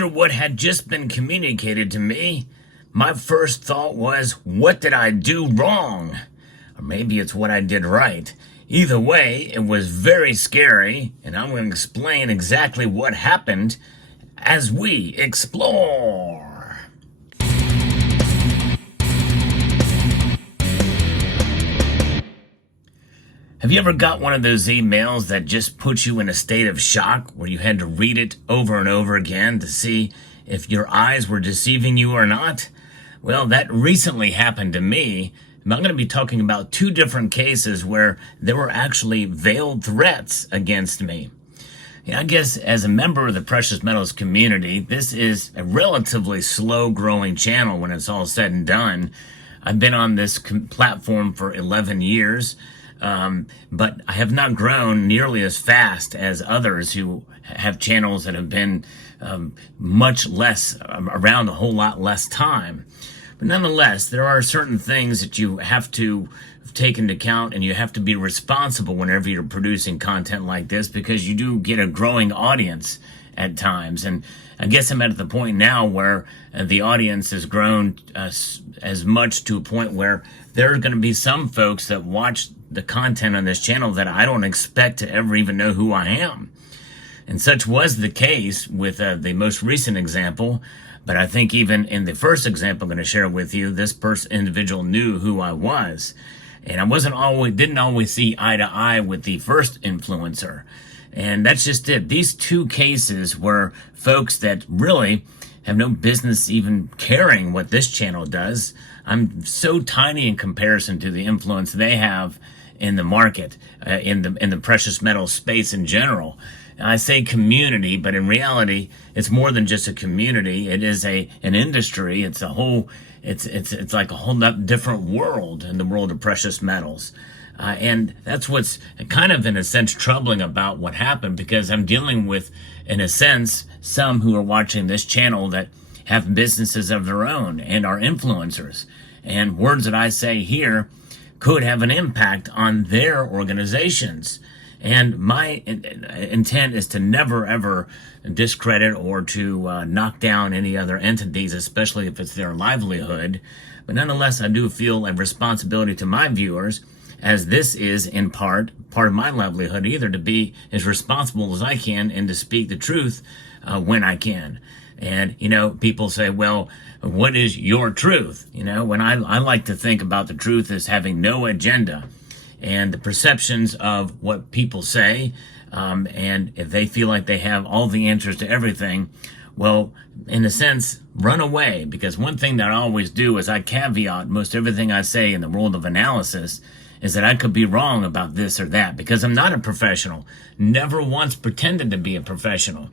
after what had just been communicated to me, my first thought was, what did I do wrong? Or maybe it's what I did right. Either way, it was very scary, and I'm going to explain exactly what happened as we explore. Have you ever got one of those emails that just puts you in a state of shock where you had to read it over and over again to see if your eyes were deceiving you or not? Well, that recently happened to me. I'm going to be talking about two different cases where there were actually veiled threats against me. I guess as a member of the precious metals community, this is a relatively slow-growing channel when it's all said and done. I've been on this platform for 11 years. But I have not grown nearly as fast as others who have channels that have been much less, around a whole lot less time. But nonetheless, there are certain things that you have to take into account, and you have to be responsible whenever you're producing content like this, because you do get a growing audience at times. And I guess I'm at the point now where the audience has grown as much to a point where there are going to be some folks that watch the content on this channel that I don't expect to ever even know who I am. And such was the case with the most recent example. But I think even in the first example I'm going to share with you, this individual knew who I was. And I didn't always see eye to eye with the first influencer. And that's just it. These two cases were folks that really have no business even caring what this channel does. I'm so tiny in comparison to the influence they have in the market, in the precious metal space in general. I say community, but in reality, it's more than just a community. It is an industry. It's it's like a whole different world in the world of precious metals. And that's what's kind of, in a sense, troubling about what happened, because I'm dealing with, in a sense, some who are watching this channel that have businesses of their own and are influencers. And words that I say here could have an impact on their organizations. And my intent is to never, ever discredit or to knock down any other entities, especially if it's their livelihood. But nonetheless, I do feel a responsibility to my viewers, as this is in part of my livelihood, either to be as responsible as I can and to speak the truth when I can. And, people say, well, what is your truth? When I like to think about the truth as having no agenda, and the perceptions of what people say, and if they feel like they have all the answers to everything, well, in a sense, run away. Because one thing that I always do is I caveat most everything I say in the world of analysis is that I could be wrong about this or that, because I'm not a professional, never once pretended to be a professional.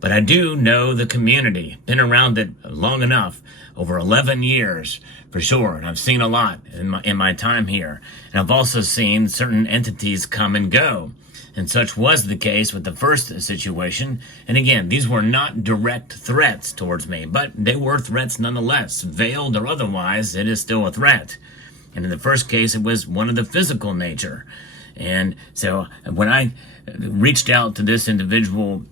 But I do know the community, been around it long enough, over 11 years for sure, and I've seen a lot in my time here. And I've also seen certain entities come and go, and such was the case with the first situation. And again, these were not direct threats towards me, but they were threats nonetheless. Veiled or otherwise, it is still a threat. And in the first case, it was one of the physical nature. And so when I reached out to this individual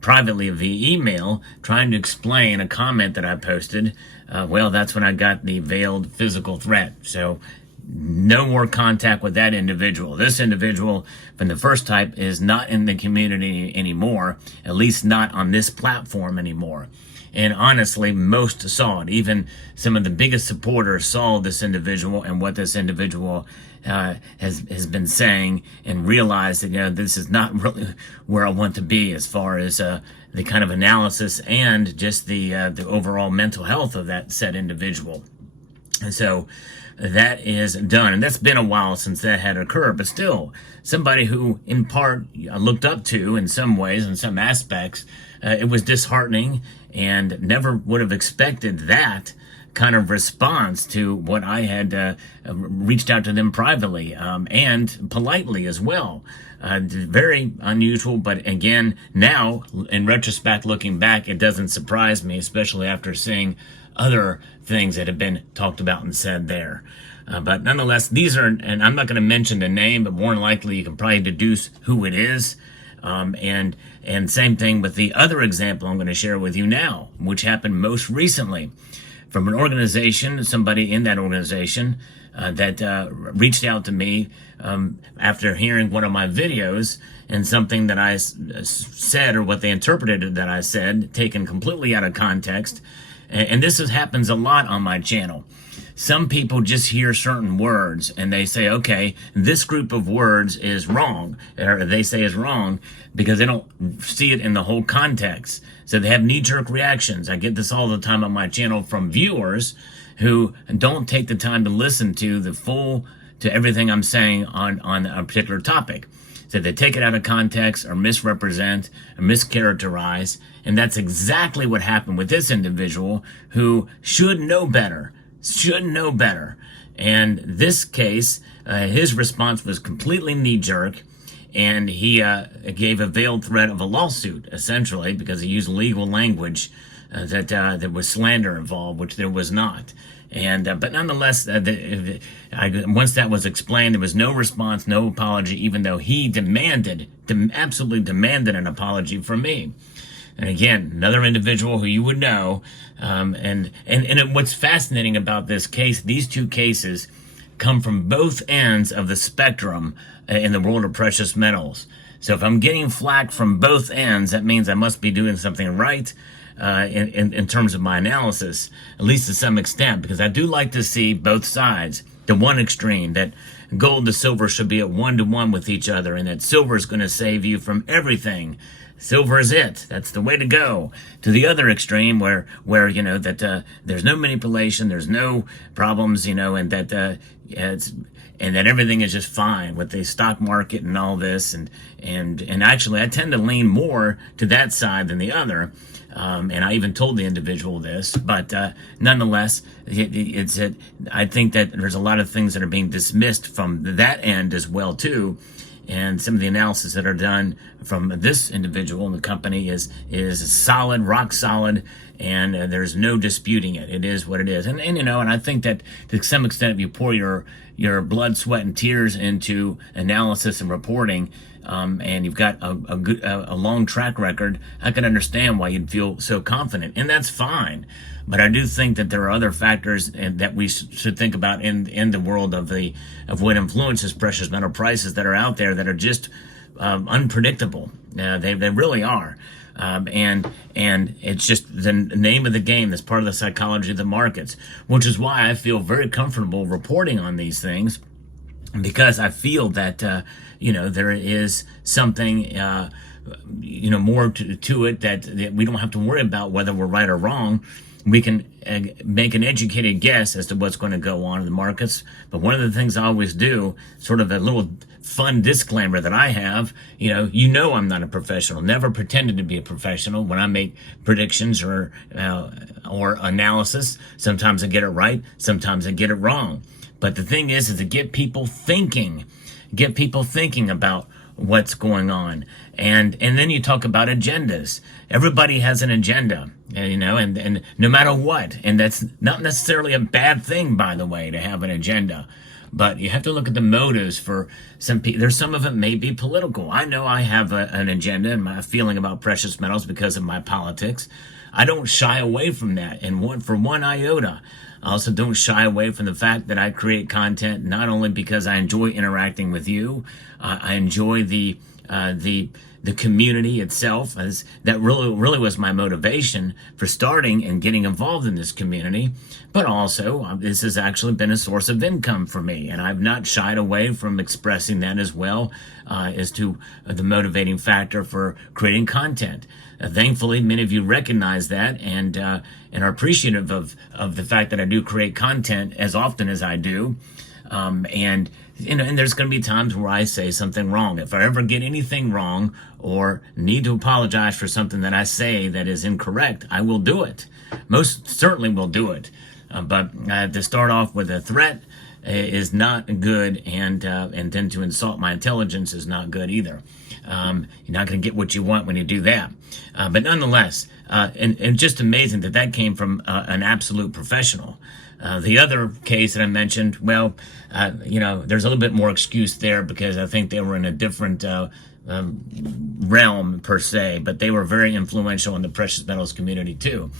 privately via email, trying to explain a comment that I posted, well, that's when I got the veiled physical threat. So no more contact with that individual. This individual from the first type is not in the community anymore, at least not on this platform anymore. And honestly, most saw it. Even some of the biggest supporters saw this individual and what this individual has been saying, and realized that this is not really where I want to be as far as the kind of analysis and just the overall mental health of that said individual. And so that is done, and that's been a while since that had occurred. But still, somebody who in part I looked up to in some ways, in some aspects, it was disheartening, and never would have expected that kind of response to what I had reached out to them privately and politely as well. Very unusual, but again, now in retrospect, looking back, it doesn't surprise me, especially after seeing other things that have been talked about and said there. But nonetheless, these are, and I'm not going to mention the name, but more than likely you can probably deduce who it is. And same thing with the other example I'm going to share with you now, which happened most recently from an organization, somebody in that organization that reached out to me after hearing one of my videos and something that I said, or what they interpreted that I said, taken completely out of context. And this happens a lot on my channel. Some people just hear certain words and they say, okay, this group of words is wrong, or they say is wrong because they don't see it in the whole context. So they have knee-jerk reactions. I get this all the time on my channel from viewers who don't take the time to listen to to everything I'm saying on a particular topic. So they take it out of context or misrepresent or mischaracterize. And that's exactly what happened with this individual who should know better. And this case, his response was completely knee-jerk, and he gave a veiled threat of a lawsuit, essentially, because he used legal language that there was slander involved, which there was not. And but nonetheless, once that was explained, there was no response, no apology, even though he absolutely demanded an apology from me. And again, another individual who you would know. And what's fascinating about this case, these two cases come from both ends of the spectrum in the world of precious metals. So if I'm getting flack from both ends, that means I must be doing something right in terms of my analysis, at least to some extent, because I do like to see both sides. The one extreme, that gold to silver should be at 1-to-1 with each other, and that silver is going to save you from everything. Silver is it. That's the way to go. To the other extreme, where you know that there's no manipulation, there's no problems, you know, and that and that everything is just fine with the stock market and all this, and actually I tend to lean more to that side than the other. And I even told the individual this, but nonetheless, I think that there's a lot of things that are being dismissed from that end as well too. And some of the analysis that are done from this individual in the company is solid, rock solid, and there's no disputing it. It is what it is. And you know, and I think that to some extent, if you pour your blood, sweat, and tears into analysis and reporting, and you've got a long track record, I can understand why you'd feel so confident, and that's fine. But I do think that there are other factors that we should think about in the world of what influences precious metal prices that are out there that are just unpredictable. They really are. And it's just the name of the game. That's part of the psychology of the markets, which is why I feel very comfortable reporting on these things, because I feel that you know, there is something you know, more to it that we don't have to worry about whether we're right or wrong. We can make an educated guess as to what's going to go on in the markets. But one of the things I always do, sort of a little fun disclaimer that I have, you know I'm not a professional, never pretended to be a professional when I make predictions or analysis. Sometimes I get it right, sometimes I get it wrong. But the thing is to get people thinking about what's going on. And then you talk about agendas. Everybody has an agenda, you know, and no matter what. And that's not necessarily a bad thing, by the way, to have an agenda. But you have to look at the motives for some people. There's some of it may be political. I know I have an agenda and my feeling about precious metals because of my politics. I don't shy away from that, and for one iota. I also don't shy away from the fact that I create content not only because I enjoy interacting with you, I enjoy the community itself. As that really was my motivation for starting and getting involved in this community. But also, this has actually been a source of income for me, and I've not shied away from expressing that as well as to the motivating factor for creating content. Thankfully, many of you recognize that and are appreciative of the fact that I do create content as often as I do. And you know, and there's going to be times where I say something wrong. If I ever get anything wrong or need to apologize for something that I say that is incorrect, I will do it. Most certainly will do it. But to start off with a threat is not good, and then to insult my intelligence is not good either. You're not going to get what you want when you do that. But nonetheless, and just amazing that came from an absolute professional. The other case that I mentioned, well, you know, there's a little bit more excuse there because I think they were in a different realm per se, but they were very influential in the precious metals community too.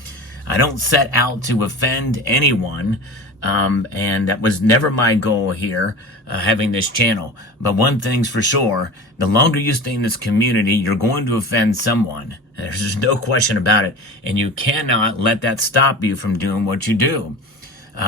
I don't set out to offend anyone, and that was never my goal here, having this channel. But one thing's for sure, the longer you stay in this community, you're going to offend someone. There's no question about it. And you cannot let that stop you from doing what you do.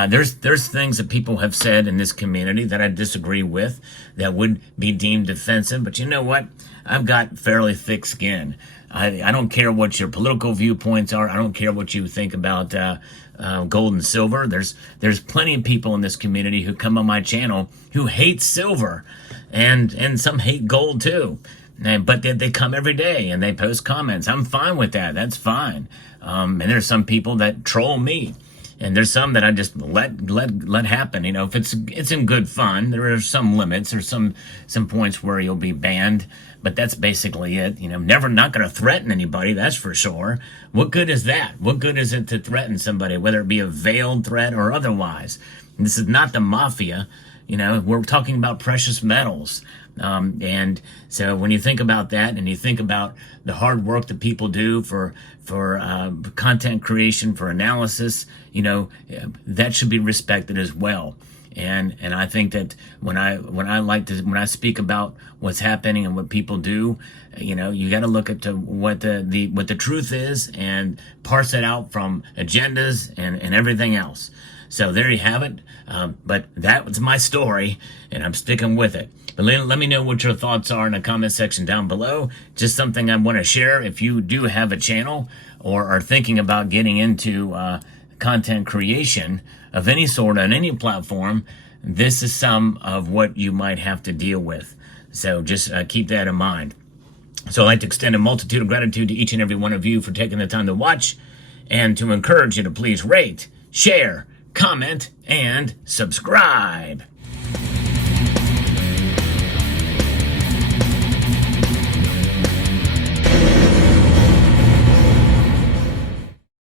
There's things that people have said in this community that I disagree with that would be deemed offensive, but you know what? I've got fairly thick skin. I don't care what your political viewpoints are. I don't care what you think about gold and silver. There's plenty of people in this community who come on my channel who hate silver, and some hate gold too. But they come every day and they post comments. I'm fine with that. That's fine. And there's some people that troll me. And there's some that I just let happen. You know, if it's in good fun. There are some limits. There's some points where you'll be banned, but that's basically it. You know, not going to threaten anybody. That's for sure. What good is that? What good is it to threaten somebody, whether it be a veiled threat or otherwise? And this is not the mafia. You know, we're talking about precious metals. And so when you think about that, and you think about the hard work that people do for content creation, for analysis, you know, that should be respected as well. And I think that when I speak about what's happening and what people do, you know, you got to look at what the truth is and parse it out from agendas and everything else. So there you have it. But that was my story, and I'm sticking with it. But let me know what your thoughts are in the comment section down below. Just something I want to share. If you do have a channel or are thinking about getting into content creation of any sort on any platform, this is some of what you might have to deal with. So just keep that in mind. So I'd like to extend a multitude of gratitude to each and every one of you for taking the time to watch, and to encourage you to please rate, share, comment, and subscribe.